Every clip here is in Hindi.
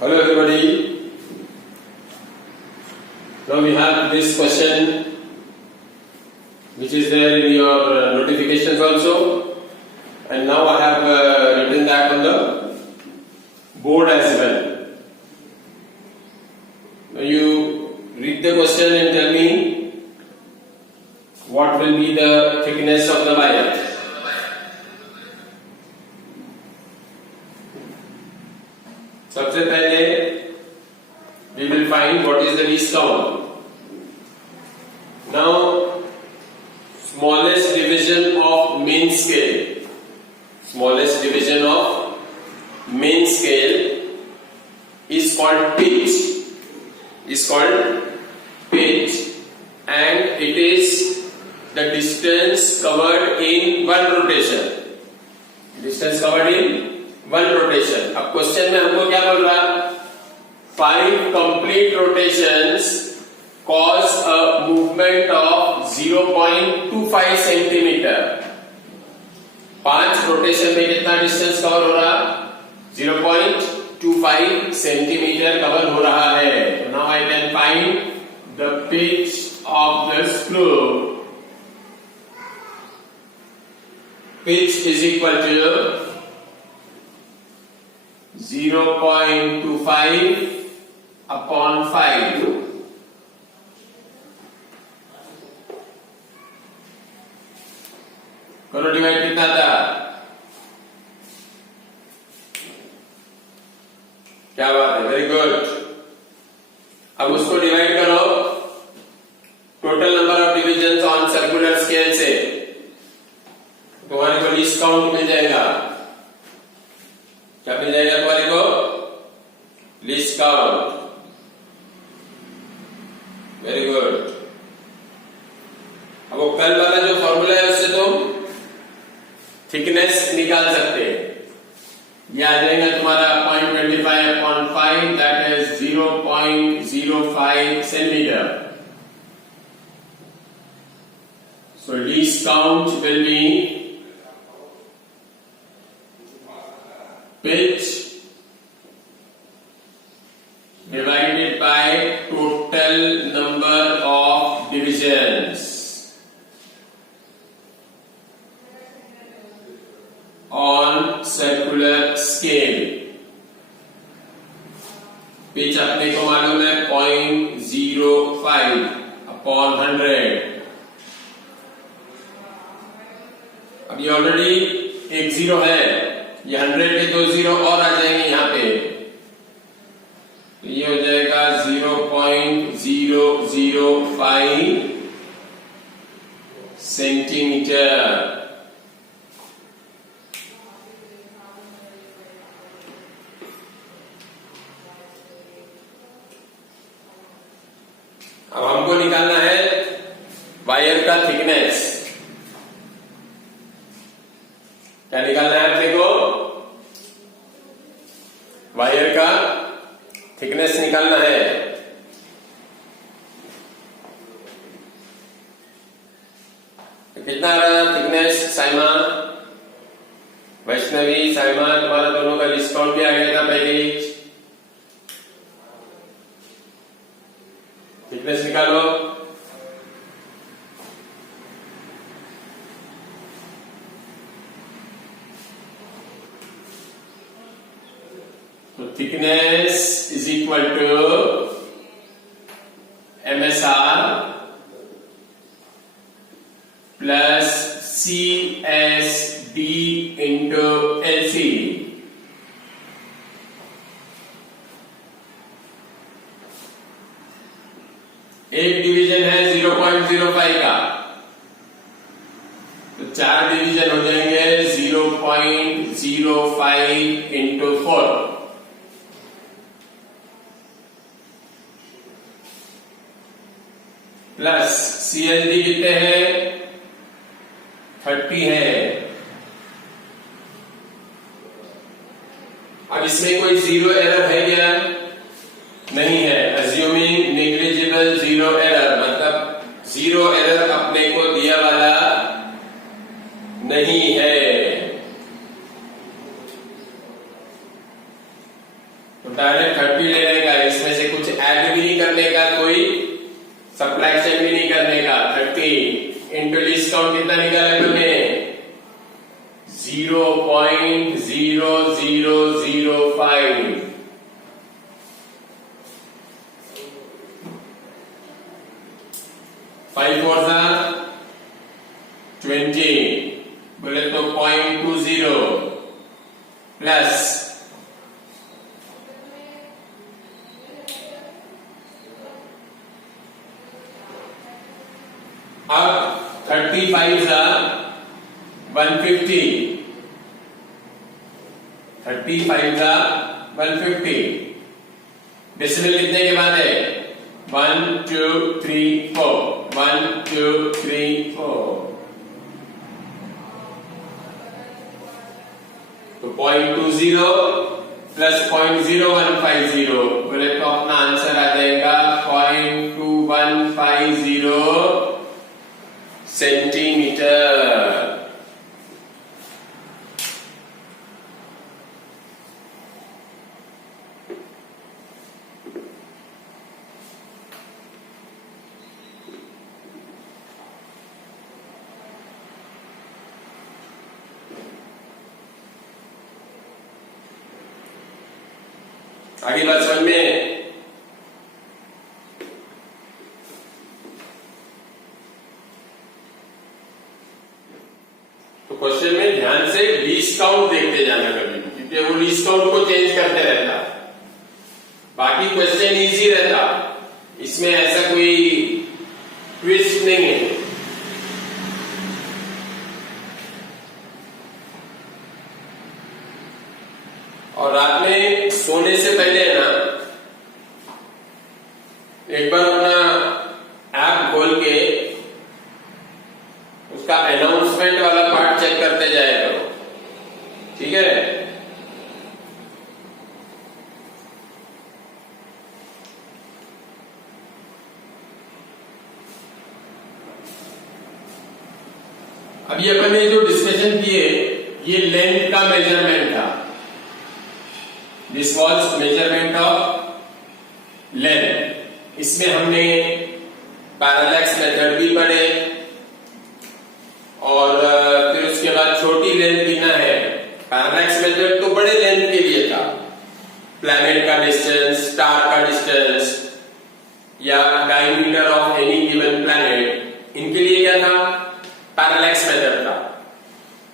Hello everybody. Now we have this question which is there in your notifications also, and now I have written that on the board as well. Now you read the question and tell me what will be the thickness of the wire. सबसे पहले we will find what is the least count. Now, smallest division of main scale. Smallest division of main scale is called pitch. Is called pitch, and it is the distance covered in one rotation. Distance covered in one rotation. अब क्वेश्चन में हमको क्या बोल रहा? 5 complete rotations cause a movement of 0.25 centimeter. 5 rotation में कितना डिस्टेंस कवर हो रहा? 0.25 सेंटीमीटर कवर हो रहा है. Now I can find the pitch of the screw. Pitch is equal to 0.25 upon 5. करो डिवाइड कितना था? क्या बात है, वेरी गुड. अब उसको डिवाइड करो total number of divisions on circular scale से, तुम्हारे को लीस्ट काउंट मिल जाएगा. क्या मिल जाएगा तुम्हारे को? Least count. Very good. अब वो कल वाला जो फॉर्मूला है उससे तुम थिकनेस निकाल सकते हैं. ये आ जाएगा तुम्हारा 0.25 upon 5, that is 0.05 centimeter. So least count will be pitch divided by total number of divisions on circular scale. Pitch अपने को मालूम है 0.05 upon 100. अब ये ऑलरेडी एक जीरो है, ये 100 के 2 जीरो और आ जाएंगे यहाँ पे, तो ये हो जाएगा 0.005 सेंटीमीटर. अब हमको निकालना है वायर का थिकनेस. क्या निकालना है अपने को? वायर का थिकनेस निकालना है. कितना आ रहा है थिकनेस? साइमा, वैष्णवी, साइमा, तुम्हारा दोनों का लिस्ट काउंट भी आ गया था पहले ही. थिकनेस निकालो. तो thickness is equal to MSR plus CSD into LC. एक डिवीजन है 0.05 का, तो 4 डिवीजन हो जाएंगे 0.05 इंटू 4. प्लस CSD कितने हैं? 30 है. अब इसमें कोई जीरो एरर है क्या? नहीं है. अज्यूमिंग नेग्लिजिबल जीरो एरर, मतलब जीरो एरर अपने को दिया वाला नहीं है. तो डायरेक्ट 30 लेने का, इसमें से कुछ ऐड भी नहीं करने का, कोई सब्ट्रैक्शन भी नहीं करने का। 30 इंटू लीस्ट काउंट कितना निकाला हमने? 0.0005। 5 4 20, बोले तो 0.20 प्लस अब 35 150, 35 150। डेसिमल कितने के बाद है? 1 2 3 4, 1 2 3 4। तो 0.20 प्लस 0.0150, बोले तो अपना आंसर आ जाएगा 0.2150 सेंटीमीटर। आगे बात समझ में? तो क्वेश्चन में ध्यान से लीस्ट काउंट देखते जाना कभी, क्योंकि वो लीस्ट काउंट को चेंज करते रहता। बाकी क्वेश्चन इजी रहता, इसमें ऐसा कोई ट्विस्ट नहीं है। और रात में सोने से पहले है ना, एक बार अपना ऐप खोल के उसका अनाउंसमेंट वाला पार्ट चेक करते जाया करो, ठीक है? अभी अपन ने जो डिस्कशन किए, ये लेंथ का मेजरमेंट था। This was measurement of length. इसमें हमने पैरालैक्स मेथड भी पढ़े, और फिर उसके बाद छोटी लेंथ गिना है। पैरालैक्स मेथड तो बड़े लेंथ के लिए था, प्लैनेट का डिस्टेंस, स्टार का डिस्टेंस, या diameter of any given planet, इनके लिए क्या था? पैरालैक्स मेथड था।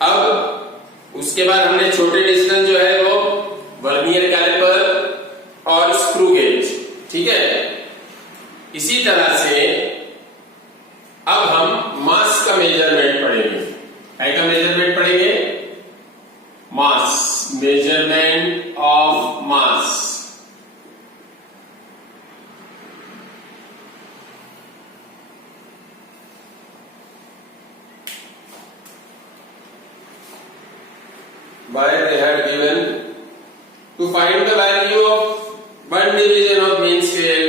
अब उसके बाद हमने छोटे डिस्टेंस जो है वो वर्नियर कैलिपर और स्क्रू गेज, ठीक है? इसी तरह से अब हम मास का मेजरमेंट पढ़ेंगे। क्या का मेजरमेंट पढ़ेंगे? Mass, measurement of mass. Why they had given to find the value of one division of mean scale,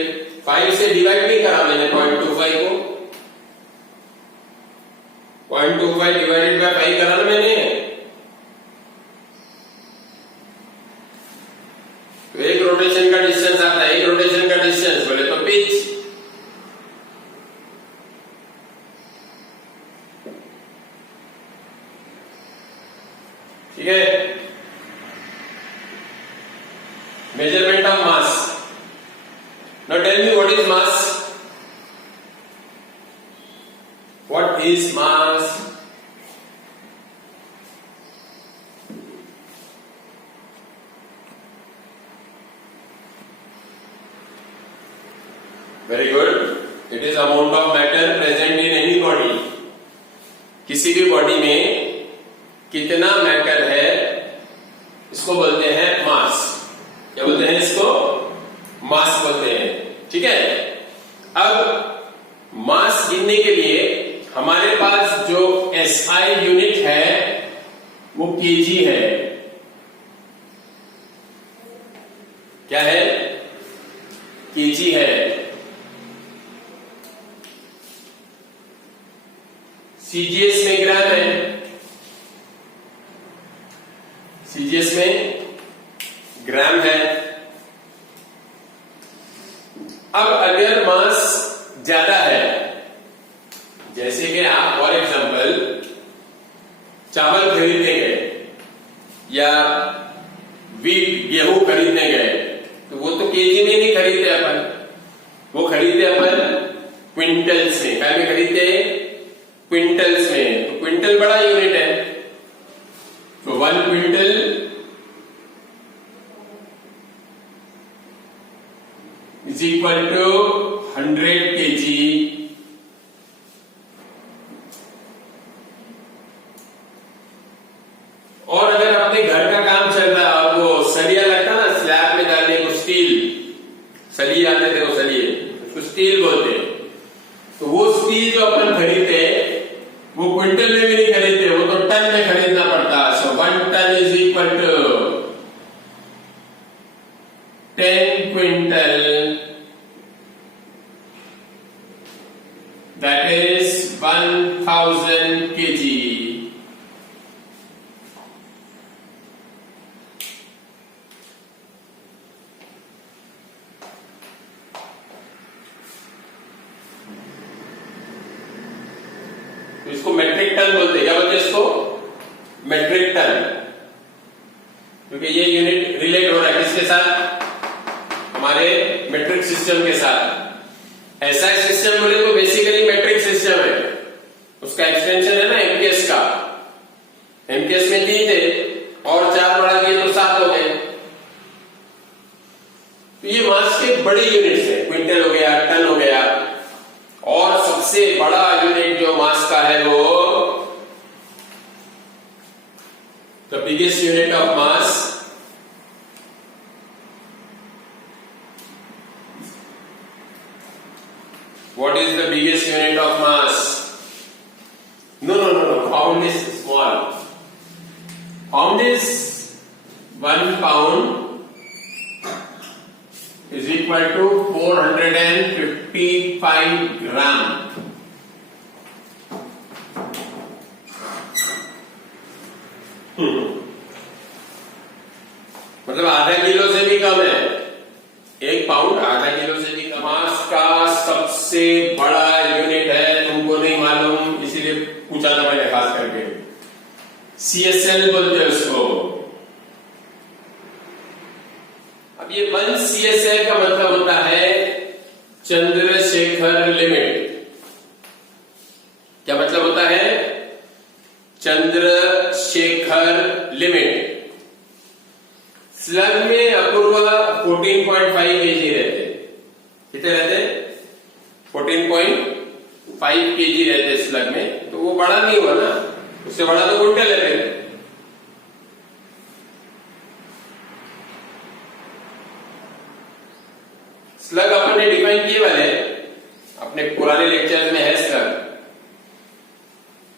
5 से डिवाइड नहीं करा मैंने 0.25 को, 0.25 डिवाइडेड बाय 5 करा ना मैंने। तो एक रोटेशन का डिस्टेंस आता है, एक रोटेशन का डिस्टेंस बोले तो पिच, ठीक है? Measurement of mass. Now tell me, what is mass? What is mass? Very good. It is amount of matter present in any body. किसी भी बॉडी में कितना मैटर है, इसको बोलते हैं मास। क्या बोलते हैं इसको? मास बोलते हैं, ठीक है? अब मास गिनने के लिए हमारे पास जो SI यूनिट है वो केजी है। क्या है? केजी है। सीजीएस में ग्राम है, सीजीएस में ग्राम है, अब अगर मास ज्यादा है, जैसे कि आप फॉर एग्जांपल चावल खरीदने गए या वीट गेहूं खरीदने गए, तो वो तो केजी में नहीं खरीदते अपन, वो खरीदते अपन क्विंटल्स में। क्या में खरीदते हैं? क्विंटल्स में। तो क्विंटल बड़ा यूनिट है, तो 1 quintal is equal to 100 KG. और अगर अपने घर का काम चल रहा है और वो सरिया लगता ना स्लैब में डालने को, स्टील सरिये आते थे, वो सरिये उसको स्टील बोलते हैं, तो वो स्टील जो अपन खरीदते वो क्विंटल में भी नहीं खरीदते, वो तो टन में खरीदना पड़ता। So 1 ton is equal to 10 quintal, that is 1000 KG. तो इसको मेट्रिक टन बोलते हैं। क्या बोलते हैं इसको? मेट्रिक टन, क्योंकि ये यूनिट रिलेट हो रहा है किसके साथ? हमारे मेट्रिक सिस्टम के साथ। ऐसा सिस्टम बोले तो बेसिकली मेट्रिक सिस्टम है, उसका एक्सटेंशन है ना एमकेएस का। एमकेएस में 3 थे और 4 बढ़ा दिए तो 7 हो गए। तो ये मास के बड़े यूनिट्स है, क्विंटल हो गया, टन हो गया, और सबसे बड़ा यूनिट जो मास का है वो the biggest unit of mass what is the biggest unit of mass? No, pound is small. Pound is 1 pound is equal to 455 gram. मतलब आधा किलो से भी कम है। 1 पाउंड आधा किलो से भी कम। मास का सबसे बड़ा यूनिट है, तुमको नहीं मालूम इसीलिए पूछा था मैंने खास करके। CSL बोलते हैं उसको। अब ये 1 CSL का मतलब होता है चंद्रशेखर लिमिट। क्या मतलब होता है? चंद्रशेखर लिमिट। स्लग में अपूर्व 14.5 केजी रहते। कितने रहते? 14.5 केजी रहते स्लग में, तो वो बड़ा नहीं हुआ ना, उससे बड़ा तो क्विंटल है। स्लग अपन ने डिफाइन किए वाले अपने पुराने लेक्चर में है स्लग।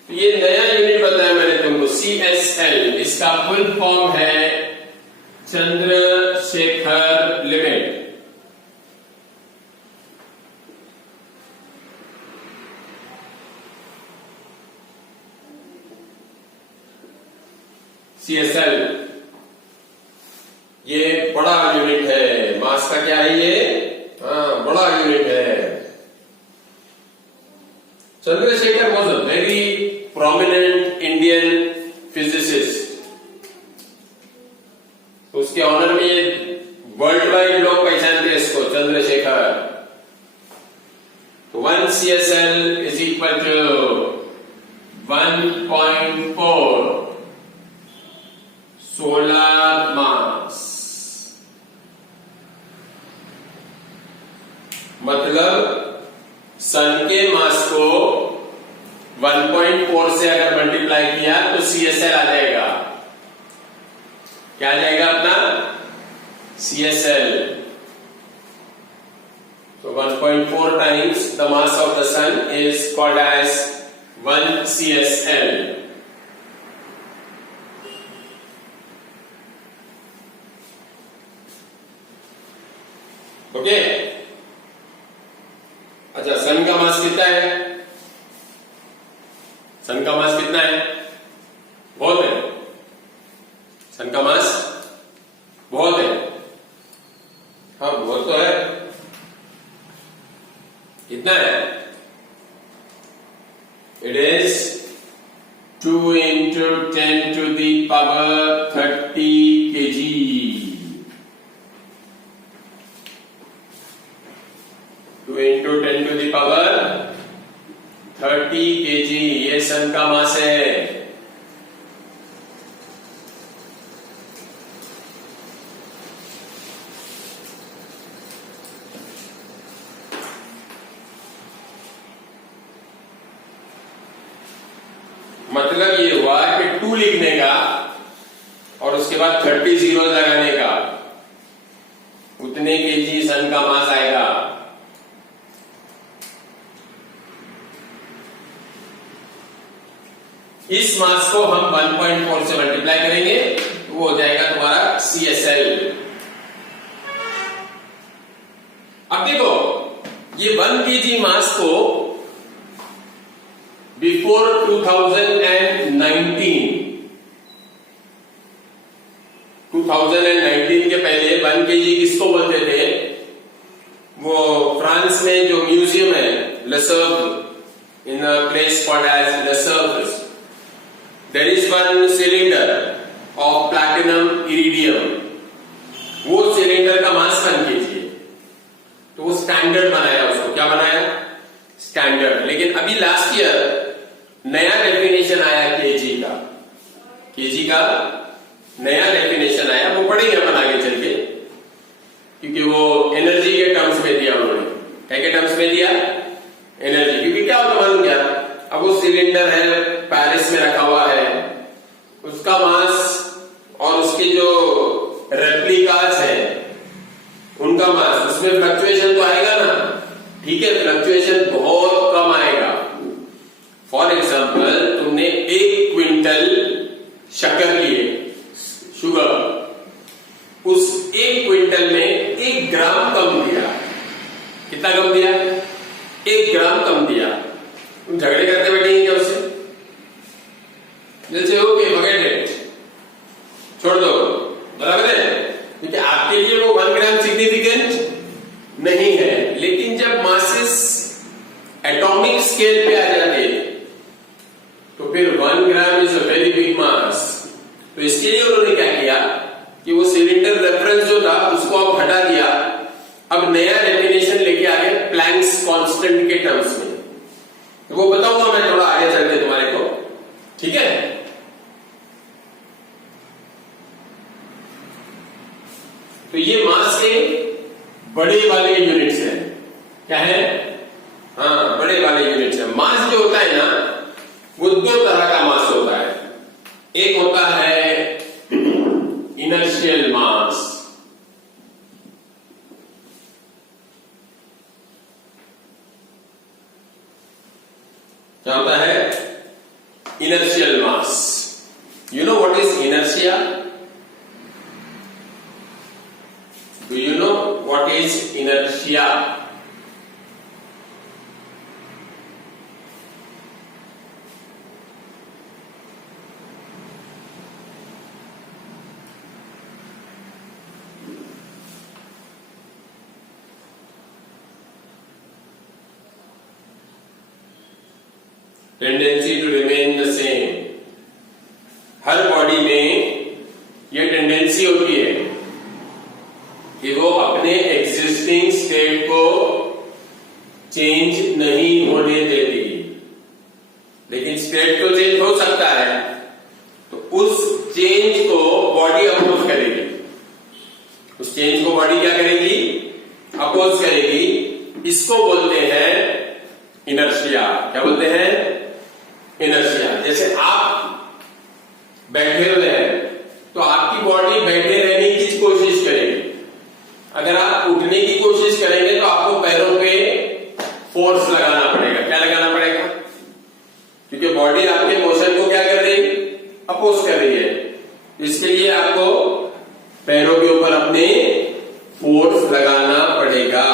तो ये नया यूनिट बताया मैंने तुमको, CSL। इसका फुल फॉर्म है चंद्रशेखर लिमिट। CSL ये बड़ा यूनिट है मास का। क्या है ये? हाँ, बड़ा यूनिट है। Chandrasekhar was a very prominent Indian physicist. उसके ऑनर में वर्ल्ड वाइड लोग पहचानते हैं इसको, चंद्रशेखर। तो 1 CSL is equal to 1.4 solar mass. मतलब सन के मास को 1.4 से अगर मल्टीप्लाई किया तो CSL आ जाएगा। क्या आ जाएगा अपना? CSL। So 1.4 times the mass of the sun is called as 1 CSL. Okay. अच्छा, सन का मास कितना है? सन का मास कितना है? बहुत है। सन का मास बहुत है। हाँ, बहुत तो है। कितना है? It is 2 into 10 to the power 30 kg. 2 into 10 to the power 30 kg, ये सन का मास है। मतलब ये हुआ कि 2 लिखने का और उसके बाद 30 जीरो लगाने का, उतने केजी सन का मास आएगा। इस मास को हम 1.4 से मल्टीप्लाई करेंगे तो वो हो जाएगा तुम्हारा CSL। अब देखो ये 1 केजी मास को बिफोर 2019 के पहले 1 केजी किसको बोलते थे? वो फ्रांस में जो म्यूजियम है लेसर्व, in a place called as लेसर्व, there is one cylinder of platinum iridium. वो सिलेंडर का मास 1 केजी है, तो वो स्टैंडर्ड बनाया, उसको क्या बनाया? स्टैंडर्ड। लेकिन अभी लास्ट ईयर नया डेफिनेशन आया केजी का नया डेफिनेशन आया, वो पढ़ेंगे अपन आगे चल के, क्योंकि वो एनर्जी के टर्म्स में दिया उन्होंने। क्या के टर्म्स में दिया? एनर्जी। क्योंकि क्या होता मालूम क्या, अब वो सिलेंडर है पेरिस में रखा हुआ है, उसका मास और उसके जो रेप्लिकास है उनका मास, उसमें फ्लक्चुएशन तो आएगा ना, ठीक है, फ्लक्चुएशन बहुत कम आएगा। फॉर एग्जाम्पल तुमने 1 क्विंटल शक्कर लिए, शुगर, उस 1 क्विंटल में 1 ग्राम कम दिया। कितना कम दिया? 1 ग्राम कम दिया। तुम झगड़े करते बैठेंगे क्या उससे? जैसे ओके फॉरगेट इट, छोड़ दो, बराबर है, क्योंकि आपके लिए वो 1 ग्राम सिग्निफिकेंट नहीं है। लेकिन जब मासेस एटॉमिक स्केल पे आ जाते हैं तो फिर 1 gram is a very big mass. तो इसके लिए उन्होंने क्या किया कि वो सिलेंडर रेफरेंस जो था उसको अब हटा दिया, अब नया डेफिनेशन लेके आ गए प्लैंक्स कांस्टेंट के टर्म्स में। तो वो बताऊंगा मैं थोड़ा आगे चलते तुम्हारे को, ठीक है? तो ये मास के बड़े वाले यूनिट्स हैं। क्या है? हाँ, बड़े वाले यूनिट्स है। मास जो होता है ना, वो 2 तरह का मास होता है। एक होता है इनर्शियल मास, क्या होता है? Inertial mass. You know what is inertia? Do you know what is inertia? Tendency to remain the same. हर बॉडी में यह टेंडेंसी होती है कि वो अपने एग्जिस्टिंग स्टेट को चेंज नहीं होने देती, लेकिन स्टेट तो चेंज हो सकता है, तो उस चेंज को बॉडी अपोज करेगी। उस चेंज को बॉडी क्या करेगी? अपोज करेगी। इसको बोलते हैं इनर्शिया। क्या बोलते हैं? इनर्शिया। जैसे आप बैठे हुए हैं तो आपकी बॉडी बैठे रहने की कोशिश करेगी। अगर आप उठने की कोशिश करेंगे तो आपको पैरों पे फोर्स लगाना पड़ेगा। क्या लगाना पड़ेगा? क्योंकि बॉडी आपके मोशन को क्या कर रही है? अपोज कर रही है। इसके लिए आपको पैरों के ऊपर अपने फोर्स लगाना पड़ेगा।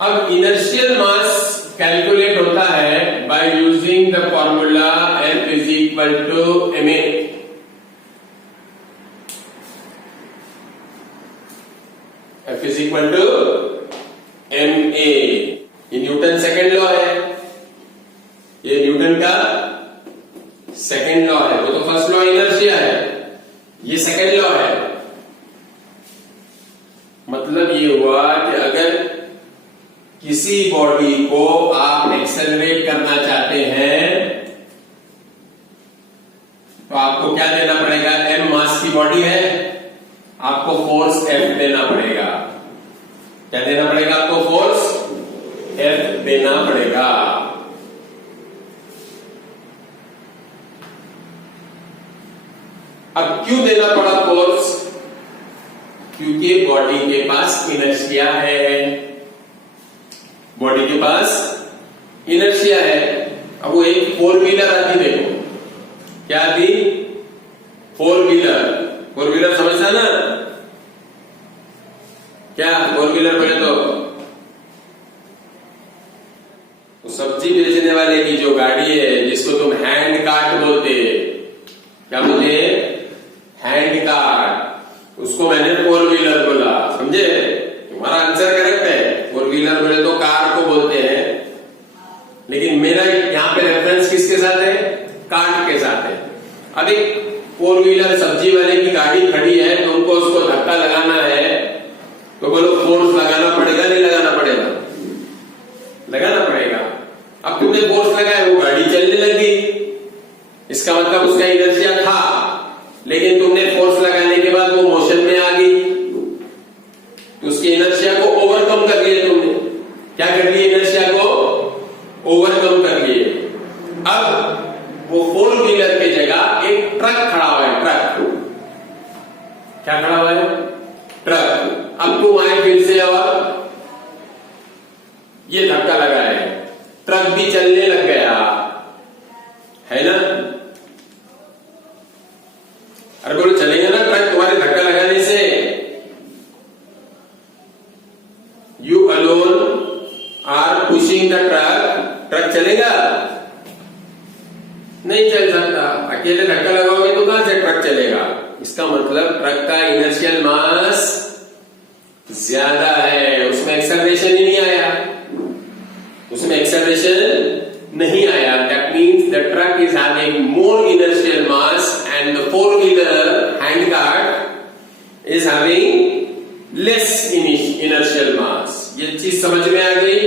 अब इनर्शियल मास कैलकुलेट होता है by using the formula F is equal to ma। Is equal to ma। ये न्यूटन सेकंड लॉ है, ये न्यूटन का सेकंड लॉ है। वो तो फर्स्ट लॉ इनर्शिया है, ये सेकंड लॉ है। मतलब ये हुआ कि अगर किसी बॉडी को आप एक्सेलरेट करना चाहते हैं तो आपको क्या देना पड़ेगा? m मास की बॉडी है, आपको फोर्स F देना पड़ेगा। क्या देना पड़ेगा आपको? फोर्स F देना पड़ेगा। अब क्यों देना पड़ा फोर्स? क्योंकि बॉडी के पास इनर्शिया है, बॉडी के पास इनर्शिया है। अब वो एक फोर व्हीलर आती, देखो क्या आती? Four wheeler. फोर व्हीलर समझता ना क्या? फोर व्हीलर बोले तो सब्जी बेचने वाले की जो गाड़ी है, जिसको तुम हैंड कार्ट बोलते, क्या बोलते? Hand cart. उसको मैंने फोर व्हीलर बोला, समझे? तुम्हारा आंसर करेक्ट है, फोर व्हीलर बोले तो कार को बोलते हैं, लेकिन मेरा यहां पे रेफरेंस किसके साथ है? कार्ट के साथ है। अब एक फोर व्हीलर सब्जी वाले की गाड़ी खड़ी है, तो उनको उसको धक्का लगाना है, तो बोलो फोर्स लगाना पड़ेगा नहीं लगाना पड़ेगा? लगाना पड़ेगा। अब तुमने फोर्स लगाया, वो गाड़ी चलने लगी, इसका मतलब उसका इनर्शिया था, लेकिन तुमने फोर्स लगाने के बाद वो मोशन में आ गई, तो उसकी इनर्शिया को ओवरकम कर लिए तुमने। क्या कर लिए? इनर्शिया को ओवरकम कर लिए। अब वो फोर व्हीलर की जगह एक ट्रक खड़ा हुआ है। ट्रक क्या खड़ा हुआ है? ट्रक। अब तुम आए फिर से और ये धक्का लगा है, ट्रक भी चलने लग गया है ना? अरे बोलो चलेगा ना ट्रक तुम्हारे धक्का लगाने से? You alone are pushing the truck, truck चलेगा? नहीं चल सकता। अकेले धक्का लगाओगे तो कहां से ट्रक चलेगा? इसका मतलब ट्रक का इनर्शियल मास ज्यादा है, उसमें एक्सेलरेशन ही नहीं आया, उसमें एक्सेलरेशन नहीं आया। That means the truck is having more inertial mass and the four wheeler hand cart is having less inertial mass. ये चीज समझ में आ गई?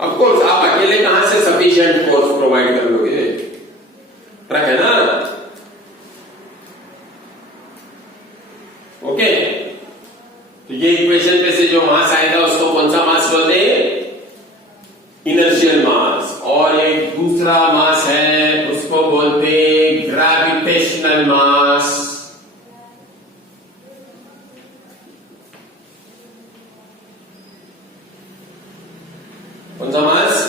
ऑफ कोर्स आप अकेले कहां से सफिशिएंट फोर्स प्रोवाइड कर लोगे? ट्रक है ना? ओके, तो ये इक्वेशन पे से जो मास आएगा उसको कौन सा मास बोलते हैं? इनर्शियल मास। और एक दूसरा मास है, उसको बोलते हैं ग्रेविटेशनल मास। कौन सा मास?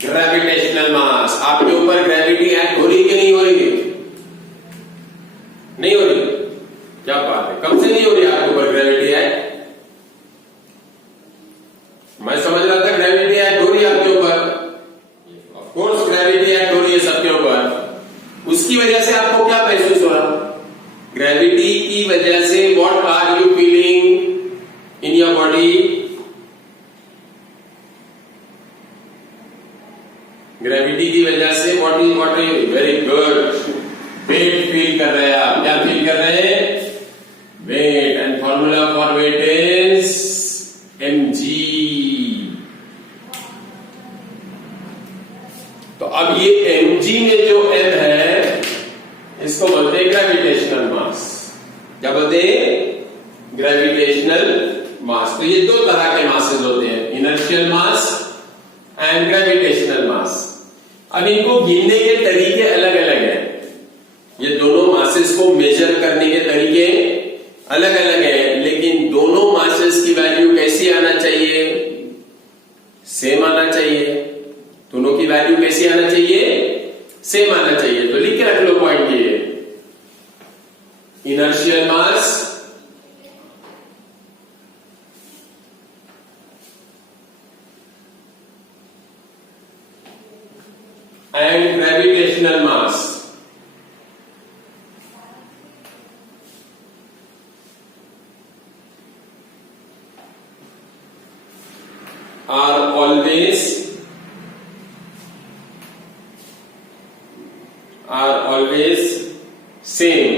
ग्रेविटेशनल मास। आपके ऊपर ग्रेविटी एक्ट हो रही कि नहीं हो रही? नहीं हो रही? क्या बात है, कब से नहीं हो रही आपके ऊपर ग्रेविटी एक्ट? मैं समझ रहा था ग्रेविटी एक्ट हो रही है आपके ऊपर। ऑफ कोर्स ग्रेविटी एक्ट हो रही है सबके ऊपर। उसकी वजह से आपको क्या महसूस हो रहा? ग्रेविटी की वजह से what are you feeling in your body? Gravity की वजह से what are you? Very good, weight feel कर रहे हैं आप। क्या फील कर रहे हैं? Weight. And formula for weight is mg। तो अब ये mg में जो m है, इसको बोलते हैं ग्रेविटेशनल मास। क्या बोलते हैं? ग्रेविटेशनल मास। तो ये दो तरह के मासेस होते हैं, इनर्शियल मास एंड ग्रेविटेशनल मास। अब इनको गिनने के तरीके अलग अलग हैं। ये दोनों मासेस को मेजर करने के तरीके अलग अलग है, लेकिन दोनों मासेस की वैल्यू कैसी आना चाहिए? सेम आना चाहिए। दोनों की वैल्यू कैसी आना चाहिए? सेम आना चाहिए। तो लिख के रख लो पॉइंट ये, inertial mass and gravitational mass. are always same.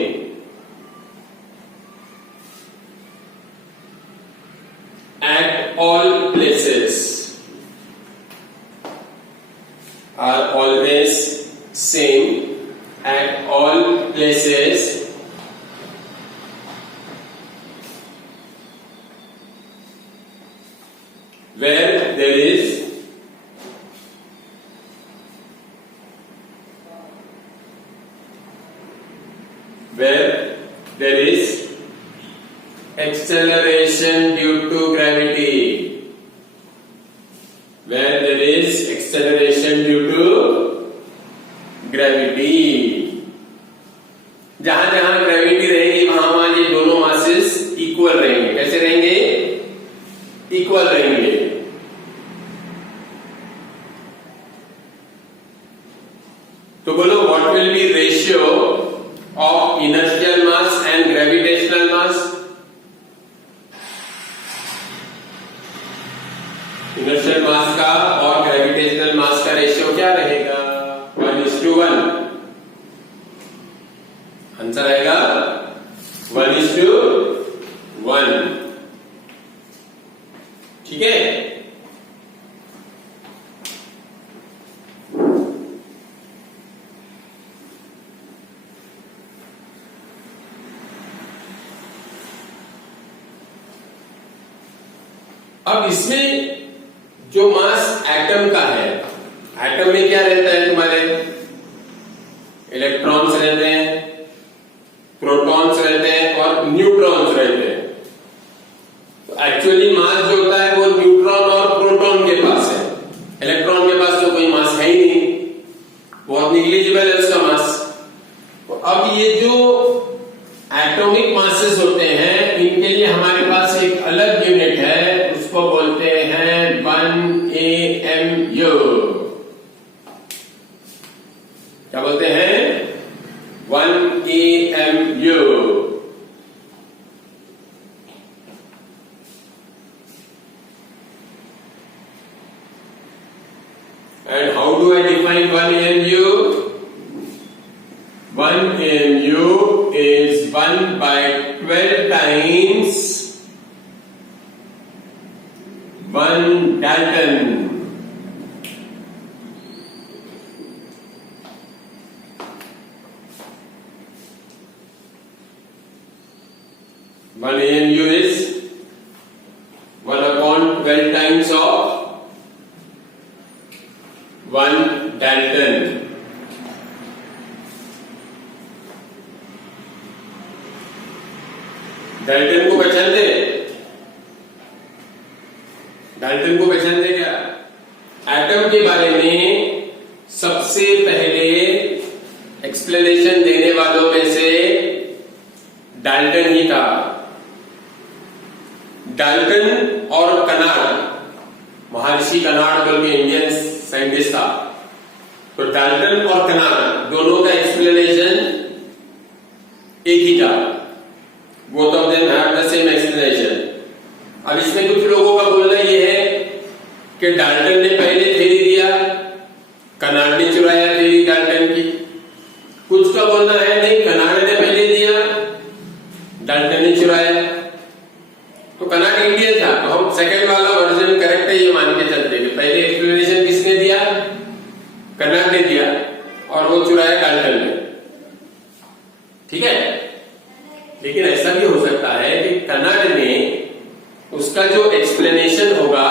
At all places are always same. At all places where there is acceleration due to gravity. Where there is acceleration due to gravity. जहां जहां ग्रेविटी रहेगी वहां वहां ये दोनों मासेस इक्वल रहेंगे. कैसे रहेंगे? इक्वल रहेंगे. तो बोलो what will be ratio of inertial mass and gravitational mass? Inertial mass का और ग्रेविटेशनल मास का रेशियो क्या रहेगा? 1:1. आंसर आएगा 1:1. ठीक है. अब इसमें जो मास एटम का है, एटम में क्या रहता है तुम्हारे? इलेक्ट्रॉन्स रहते हैं, प्रोटॉन्स रहते हैं और न्यूट्रॉन्स रहते हैं. तो एक्चुअली मास जो होता है वो न्यूट्रॉन और प्रोटॉन के पास है. इलेक्ट्रॉन के पास तो कोई मास है ही नहीं, बहुत निग्लिजिबल है उसका मास. तो अब ये जो एटॉमिक मासेस होते हैं इनके लिए हमारे पास एक अलग यूनिट है, उसको बोलते हैं 1 AMU. क्या बोलते हैं? 1 AMU. And how do I define 1 AMU? 1 AMU is 1 by 12 times 1 Dalton. One AMU is 1/12 times of 1 Dalton. Dalton को पहचानते? डाल्टन को पहचानते क्या? एटम के बारे में सबसे पहले एक्सप्लेनेशन देने वालों में से डाल्टन ही था. डाल्टन और कनाड, महर्षि कनाड बोल के इंडियन साइंटिस्ट था. तो डाल्टन और कनाड दोनों का एक्सप्लेनेशन एक ही था. Both of them have the same explanation. अब इसमें कुछ लोगों का बोलना यह है कि डाल्टन ने पहले थ्योरी दिया, कनाड ने चुराया थ्योरी डाल्टन की. कुछ का बोलना है नहीं, कनाड ने पहले दिया, डाल्टन ने चुराया. तो कनाड इंडियन था, तो हम सेकंड वाला वर्जन करेक्ट है ये मान के चलते हैं. पहले एक्सप्लेनेशन किसने दिया? कनाड ने दिया और वो चुराया डाल्टन ने. ठीक है. लेकिन ऐसा भी हो सकता है कि कनाड ने उसका जो एक्सप्लेनेशन होगा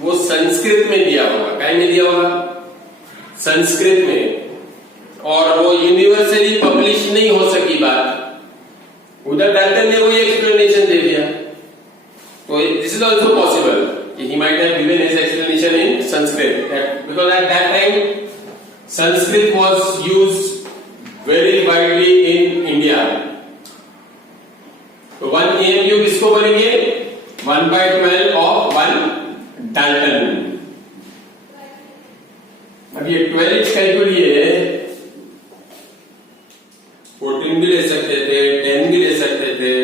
वो संस्कृत में दिया होगा. क्या में दिया होगा? संस्कृत में. और वो यूनिवर्सली पब्लिश नहीं हो सकी बात, उधर डाल्टन ने वो एक्सप्लेनेशन दे दिया. तो दिस इज ऑल्सो पॉसिबल कि he might have given his explanation in Sanskrit, because at that time Sanskrit was used very widely in India. तो 1 AMU किसको बोलेंगे? 1/12 ऑफ 1 डाल्टन. अब ये 12 के लिए 14 भी ले सकते थे, 10 भी ले सकते थे.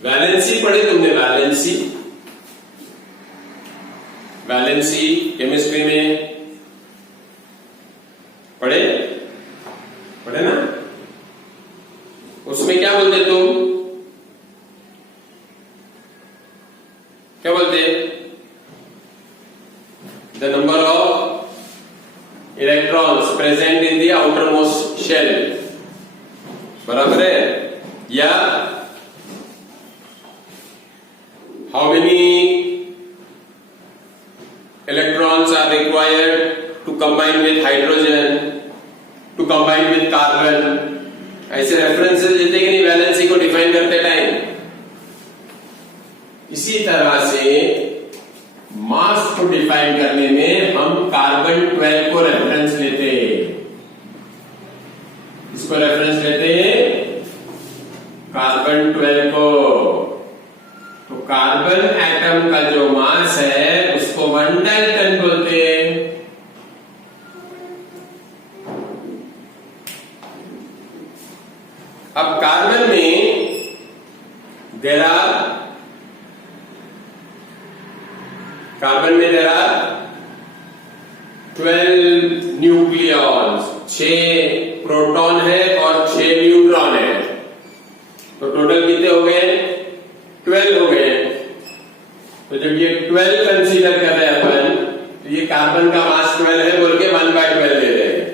वैलेंसी पढ़े तुमने? वैलेंसी, वैलेंसी केमिस्ट्री में पढ़े? पढ़े ना? उसमें क्या बोलते तुम? क्या बोलते? The number of electrons present in the outermost shell, बराबर है? या how many electrons are required to combine with hydrogen, to combine with carbon? ऐसे रेफरेंसेस देते कि नहीं वैलेंसी को डिफाइन करते टाइम? इसी तरह से मास को डिफाइन करने में हम कार्बन 12 को रेफरेंस लेते हैं। इसको रेफरेंस लेते हैं कार्बन 12 को। तो कार्बन एटम का जो मास है उसको 1 डाल्टन बोलते हैं। अब कार्बन में देर आर 12 न्यूक्लियॉन्स, 6 प्रोटॉन है और 6 न्यूट्रॉन है। तो टोटल कितने हो गए? 12 हो गए। तो जब ये 12 कंसीडर कर रहे हैं अपन, तो ये कार्बन का मास 12 है बोल के 1/12 ले रहे हैं।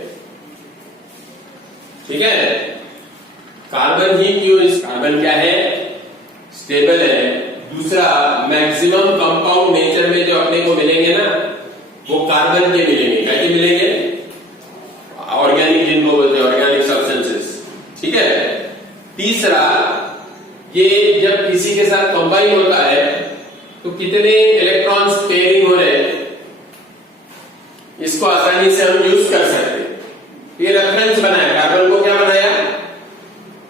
ठीक है? कार्बन ही क्यों? इस कार्बन क्या है? स्टेबल है। दूसरा, मैक्सिमम कंपाउंड नेचर में जो अपने को मिलेंगे ना, वो कार्बन के मिलेंगे। क्या के मिलेंगे? ऑर्गेनिक, जिनको बोलते हैं ऑर्गेनिक सब्सटेंसेस। ठीक है? तीसरा, ये जब किसी के साथ कंबाइन होता है तो कितने इलेक्ट्रॉन्स पेयरिंग हो रहे हैं, इसको आसानी से हम यूज कर सकते हैं। ये रेफरेंस बनाया, कार्बन को क्या बनाया?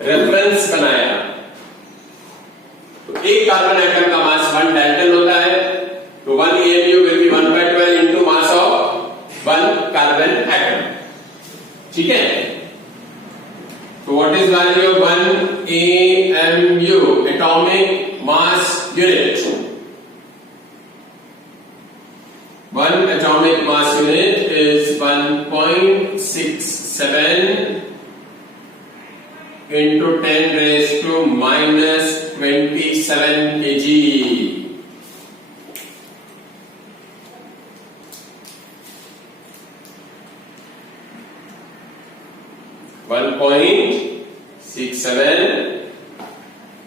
रेफरेंस बनाया। तो एक कार्बन एटम का मास 1 डाल्टन होता है, तो 1 AMU will be 1/12 into mass of 1 carbon atom. ठीक है? तो what is value of 1 AMU, atomic mass unit? 1 atomic mass unit is 1.67 into 10 raised to minus 27 kg.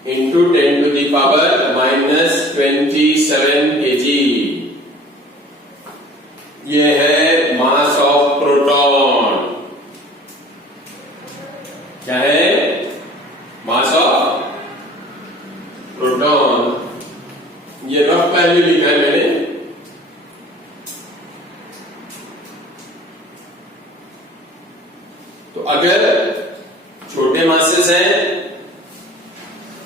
into 10 to the power minus 27 kg. ये है मास ऑफ प्रोटॉन। क्या है? Mass of proton. ये रफ वैल्यू लिखा है मैंने। तो अगर छोटे मासेस हैं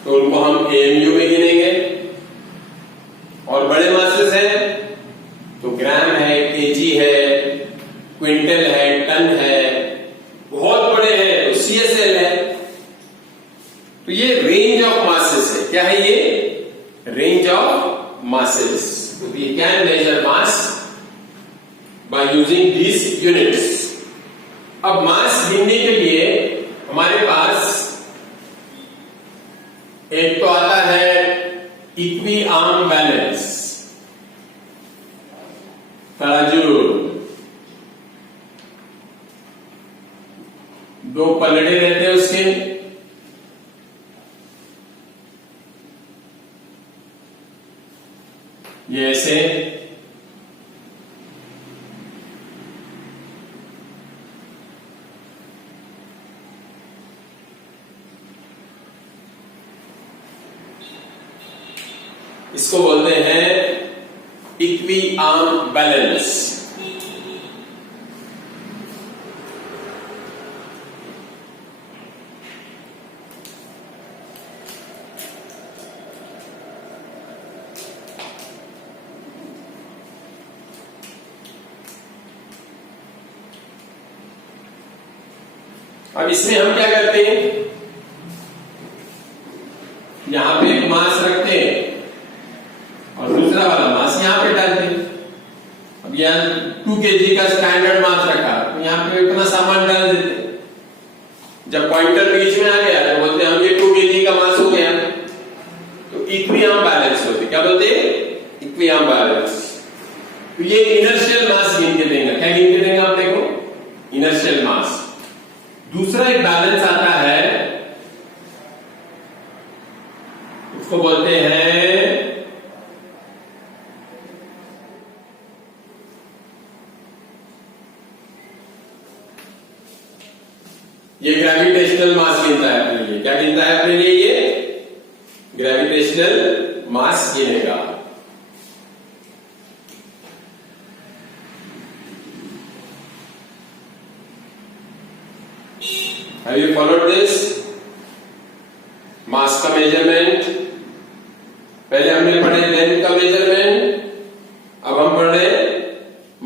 तो उनको हम AMU में गिनेंगे, और बड़े मासेस हैं तो ग्राम है, केजी है, क्विंटल है, टन है, बहुत बड़े हैं तो CSL है। तो ये रेंज ऑफ मासेस है। क्या है ये? Range of masses. We can measure mass by using these units. अब मास गिनने के लिए हमारे पास एक तो आता है इक्वी आर्म बैलेंस, तराजू। 2 पलड़े रहते हैं उसके, ये ऐसे। इसको बोलते हैं इक्वी आर्म बैलेंस। अब इसमें हम क्या करते हैं? यहां पे एक मास रखते हैं और दूसरा वाला मास यहां पे डालते हैं। अब यहां 2 kg का स्टैंडर्ड मास रखा तो यहां पे इतना सामान डाल देते हैं। जब पॉइंटर बीच में आ गया तो बोलते हैं हम ये 2 kg का मास हो गया, तो इक्विलिब्रियम बैलेंस होते। क्या बोलते हैं? Equilibrium balance. तो ये इनर्शियल मास गिन के देंगे। क्या गिन के देंगे आप देखो? इनर्शियल मास। दूसरा एक बैलेंस आता है, उसको बोलते हैं ये ग्रेविटेशनल मास गिनता है अपने लिए। क्या गिनता है अपने लिए? ये ग्रेविटेशनल मास गिनेगा। Have you followed this? Mass का मेजरमेंट पहले हमने पढ़े, लेंथ का मेजरमेंट, अब हम पढ़ रहे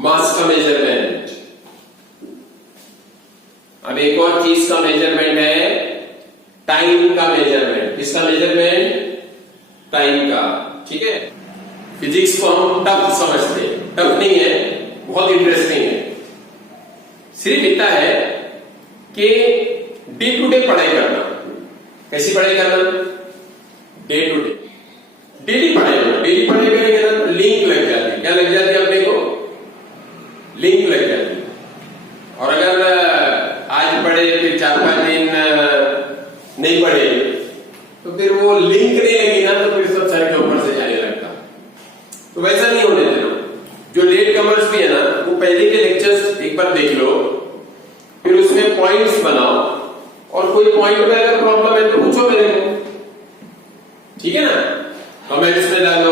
मास का मेजरमेंट। अब एक और चीज का मेजरमेंट है टाइम का मेजरमेंट। किसका मेजरमेंट? टाइम का। ठीक है, फिजिक्स को हम टफ समझते हैं, टफ नहीं है, बहुत इंटरेस्टिंग है। सिर्फ इतना है कि डे टू डे पढ़ाई करना। कैसी पढ़ाई करना? डे टू डे, डेली पढ़ाई करना। डेली पढ़ाई करेंगे ना तो लिंक लग जाती है। क्या लग जाती है अपने को? लिंक लग जाती है। और अगर आज पढ़े फिर 4-5 दिन नहीं पढ़े तो फिर वो लिंक नहीं लगी ना, तो फिर सब सर के ऊपर से जाने लगता। तो वैसा नहीं होने देना। जो लेट कमर्स भी है ना, वो पहले के लेक्चर्स एक बार देख लो, फिर उसमें पॉइंट्स बनाओ, और कोई पॉइंट में अगर प्रॉब्लम है तो पूछो मेरे को। ठीक है ना, कमेंट्स में डालो।